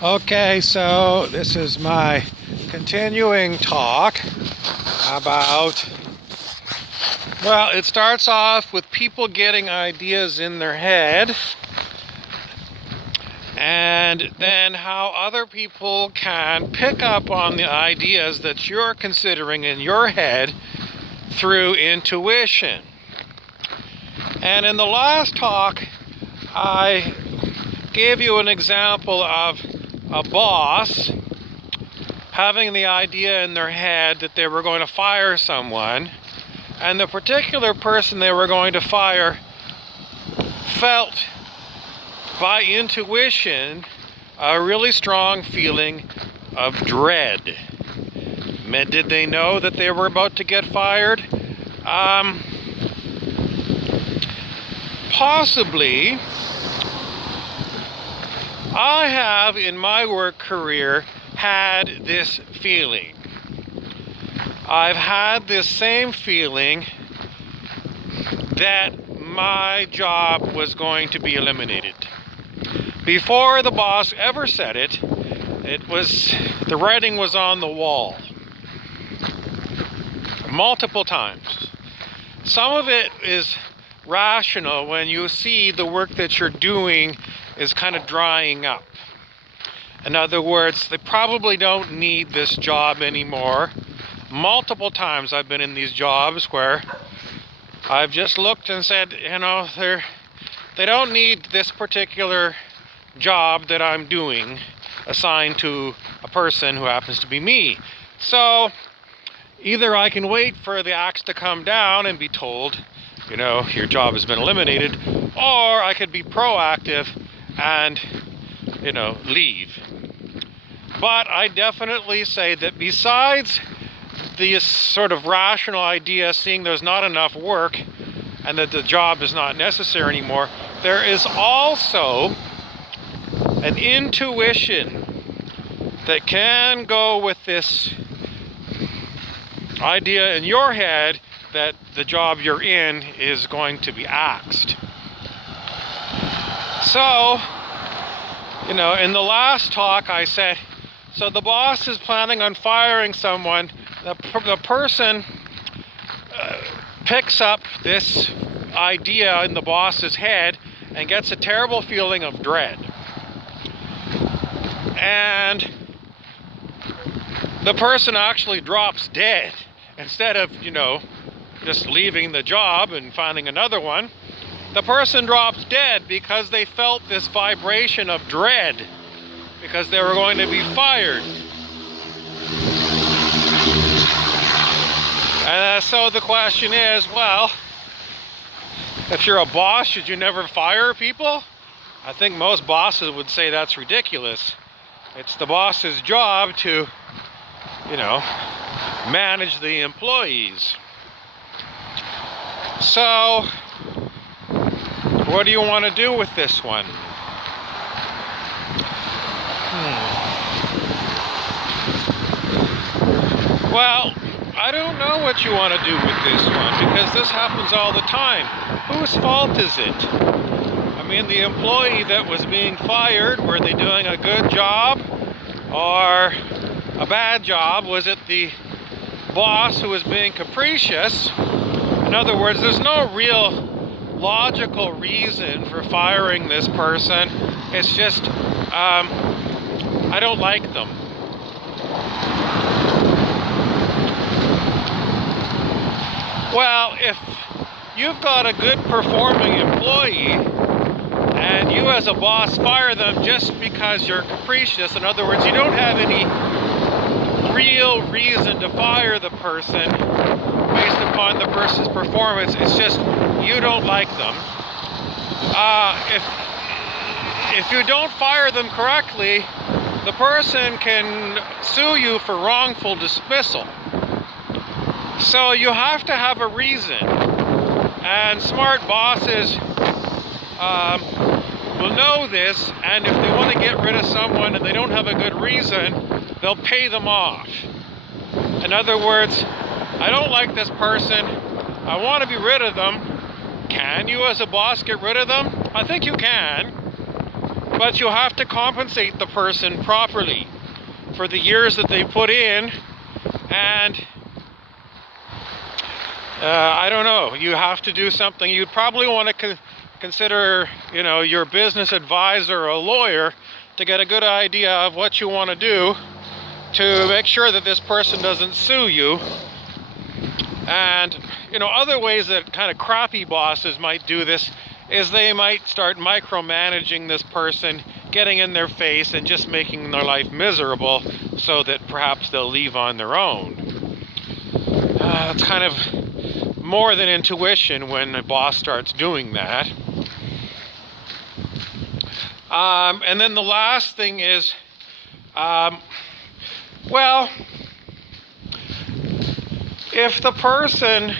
Okay, so this is my continuing talk about, well, it starts off with people getting ideas in their head, and then how other people can pick up on the ideas that you're considering in your head through intuition. And in the last talk, I gave you an example of a boss having the idea in their head that they were going to fire someone, and the particular person they were going to fire felt by intuition a really strong feeling of dread. Did they know that they were about to get fired? Possibly. I have in my work career had this feeling. I've had this same feeling that my job was going to be eliminated. Before the boss ever said it, the writing was on the wall. Multiple times. Some of it is rational when you see the work that you're doing is kind of drying up. In other words, they probably don't need this job anymore. Multiple times I've been in these jobs where I've just looked and said, they don't need this particular job that I'm doing assigned to a person who happens to be me. So either I can wait for the axe to come down and be told, your job has been eliminated, or I could be proactive and, leave. But I definitely say that besides the sort of rational idea, seeing there's not enough work and that the job is not necessary anymore, there is also an intuition that can go with this idea in your head that the job you're in is going to be axed. So, in the last talk I said, so the boss is planning on firing someone. The person picks up this idea in the boss's head and gets a terrible feeling of dread. And the person actually drops dead instead of, just leaving the job and finding another one. The person drops dead because they felt this vibration of dread because they were going to be fired. And so the question is, well, if you're a boss, should you never fire people? I think most bosses would say that's ridiculous. It's the boss's job to, manage the employees. So, what do you want to do with this one? Well, I don't know what you want to do with this one, because this happens all the time. Whose fault is it? I mean, the employee that was being fired, were they doing a good job or a bad job? Was it the boss who was being capricious? In other words, there's no real logical reason for firing this person. It's just, I don't like them. Well, if you've got a good performing employee and you as a boss fire them just because you're capricious, in other words, you don't have any real reason to fire the person based upon the person's performance, it's just you don't like them. If you don't fire them correctly, the person can sue you for wrongful dismissal. So you have to have a reason, and smart bosses will know this, and if they want to get rid of someone and they don't have a good reason, they'll pay them off. In other words, I don't like this person, I want to be rid of them. Can you as a boss get rid of them? I think you can. but you have to compensate the person properly for the years that they put in. And I don't know, you have to do something. You'd probably want to consider, your business advisor or a lawyer to get a good idea of what you want to do to make sure that this person doesn't sue you. And, other ways that kind of crappy bosses might do this is they might start micromanaging this person, getting in their face and just making their life miserable so that perhaps they'll leave on their own. It's kind of more than intuition when a boss starts doing that. And then the last thing is, if the person,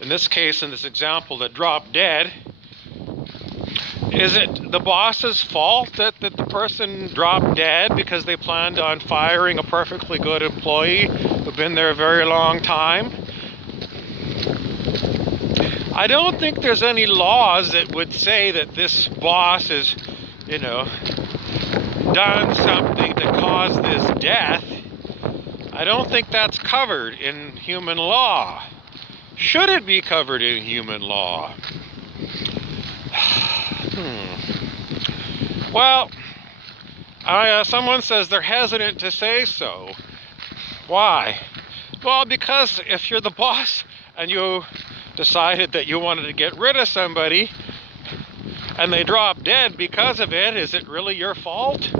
in this case, in this example, that dropped dead, is it the boss's fault that the person dropped dead because they planned on firing a perfectly good employee who'd been there a very long time? I don't think there's any laws that would say that this boss has, done something to cause this death. I don't think that's covered in human law. Should it be covered in human law? Well, someone says they're hesitant to say so. Why? Well, because if you're the boss and you decided that you wanted to get rid of somebody and they drop dead because of it, is it really your fault?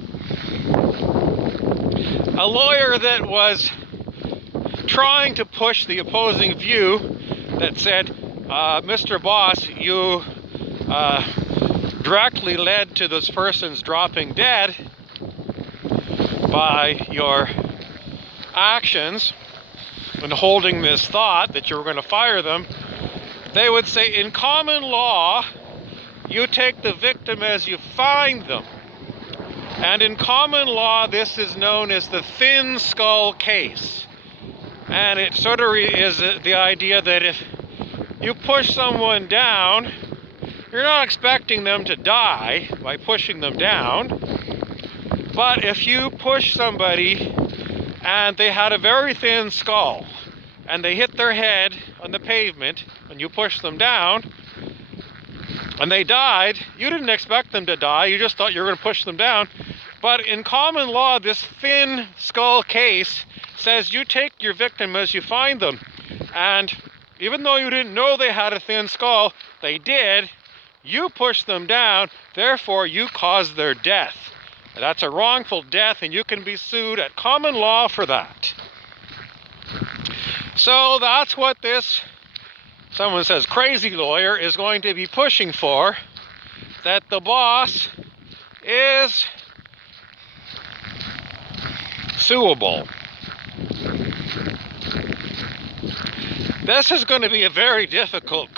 A lawyer that was trying to push the opposing view that said, Mr. Boss, you directly led to this person's dropping dead by your actions and holding this thought that you were going to fire them, they would say, in common law, you take the victim as you find them. And in common law, this is known as the thin skull case. And it sort of is the idea that if you push someone down, you're not expecting them to die by pushing them down. But if you push somebody and they had a very thin skull and they hit their head on the pavement and you push them down and they died, you didn't expect them to die, you just thought you were going to push them down. But in common law, this thin skull case says you take your victim as you find them. And even though you didn't know they had a thin skull, they did. You pushed them down, therefore you caused their death. That's a wrongful death and you can be sued at common law for that. So that's what this, someone says, crazy lawyer is going to be pushing for, that the boss is suable. This is going to be a very difficult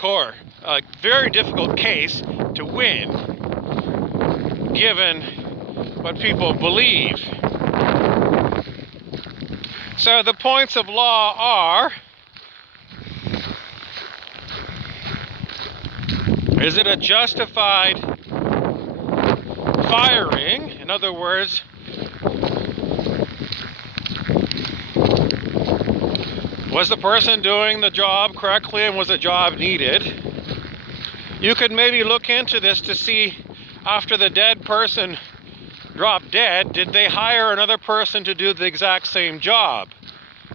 case to win, given what people believe. So the points of law are, is it a justified firing? In other words, was the person doing the job correctly and was the job needed? You could maybe look into this to see, after the dead person dropped dead, did they hire another person to do the exact same job?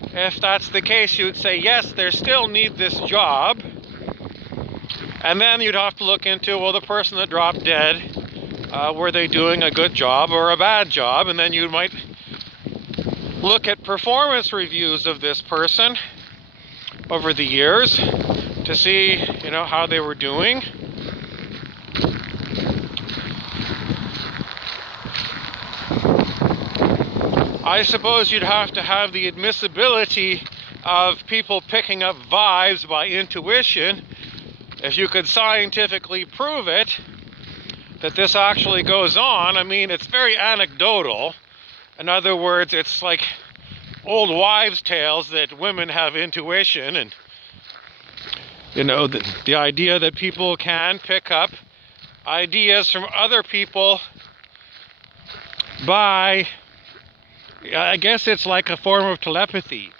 If that's the case, you'd say, yes, they still need this job. And then you'd have to look into, well, the person that dropped dead, were they doing a good job or a bad job? And then you might look at performance reviews of this person over the years to see, how they were doing. I suppose you'd have to have the admissibility of people picking up vibes by intuition. If you could scientifically prove it, that this actually goes on. I mean, it's very anecdotal. In other words, it's like old wives' tales that women have intuition, and the idea that people can pick up ideas from other people by, I guess it's like a form of telepathy.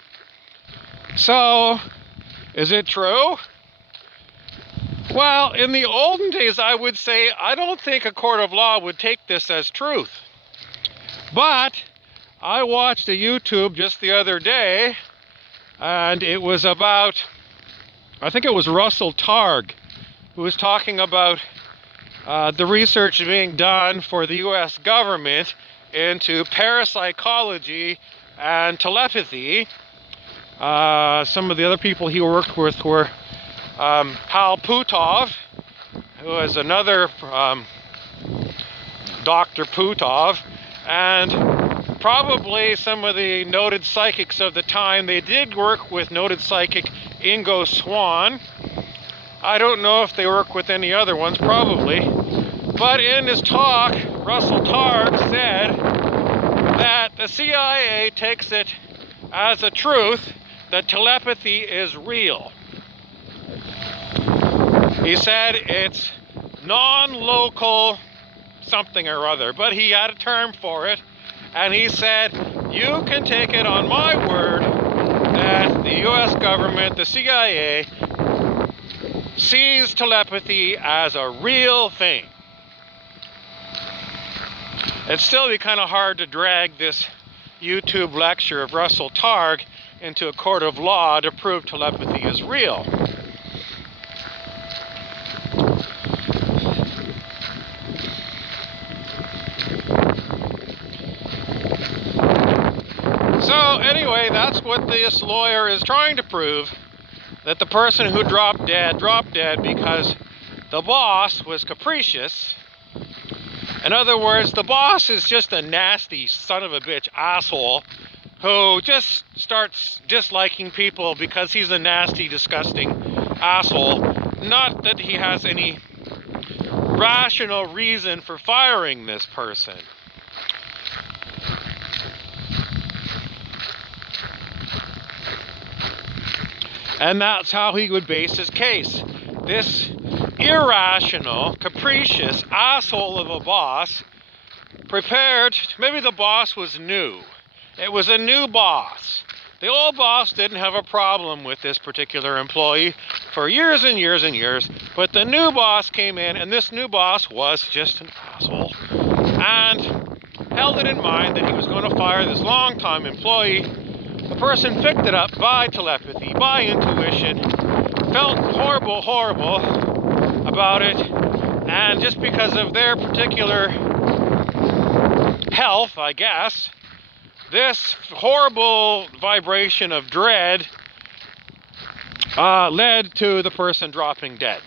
So, is it true? Well, in the olden days, I would say I don't think a court of law would take this as truth. But I watched a YouTube just the other day, and it was about, I think it was Russell Targ, who was talking about the research being done for the US government into parapsychology and telepathy. Some of the other people he worked with were Hal Puthoff, who is another Dr. Puthoff, and probably some of the noted psychics of the time. They did work with noted psychic Ingo Swann. I don't know if they work with any other ones, probably. But in his talk, Russell Targ said that the CIA takes it as a truth that telepathy is real. He said it's non-local something or other, but he had a term for it, and he said, you can take it on my word that the US government, the CIA, sees telepathy as a real thing. It'd still be kind of hard to drag this YouTube lecture of Russell Targ into a court of law to prove telepathy is real. So anyway, that's what this lawyer is trying to prove, that the person who dropped dead because the boss was capricious. In other words, the boss is just a nasty son of a bitch asshole who just starts disliking people because he's a nasty, disgusting asshole. Not that he has any rational reason for firing this person. And that's how he would base his case. This irrational, capricious asshole of a boss prepared, maybe the boss was new. It was a new boss. The old boss didn't have a problem with this particular employee for years and years and years, but the new boss came in, and this new boss was just an asshole, and held it in mind that he was going to fire this long-time employee. The person picked it up by telepathy, by intuition, felt horrible about it, and just because of their particular health, I guess, this horrible vibration of dread led to the person dropping dead.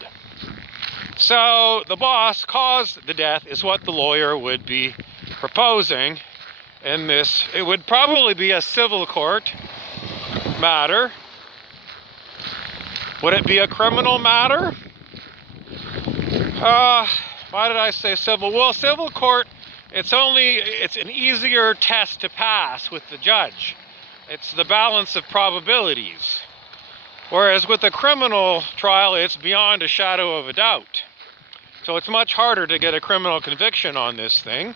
So the boss caused the death is what the lawyer would be proposing in this. It would probably be a civil court matter. Would it be a criminal matter? Why did I say civil? Well, civil court, it's an easier test to pass with the judge. It's the balance of probabilities. Whereas with a criminal trial, it's beyond a shadow of a doubt. So it's much harder to get a criminal conviction on this thing.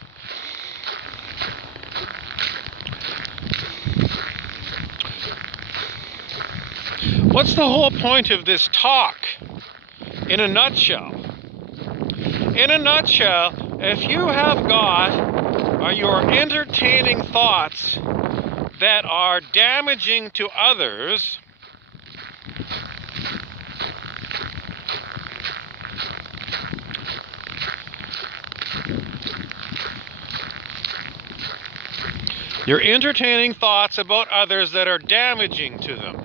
What's the whole point of this talk? In a nutshell. In a nutshell, if you have got your entertaining thoughts that are damaging to others, you're entertaining thoughts about others that are damaging to them.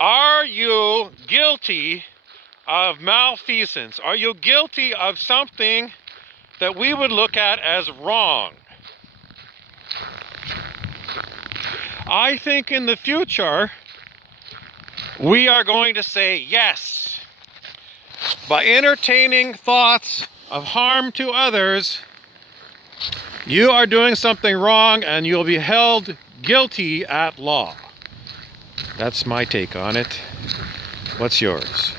Are you guilty of malfeasance? Are you guilty of something that we would look at as wrong? I think in the future, we are going to say yes. By entertaining thoughts of harm to others, you are doing something wrong and you'll be held guilty at law. That's my take on it. What's yours?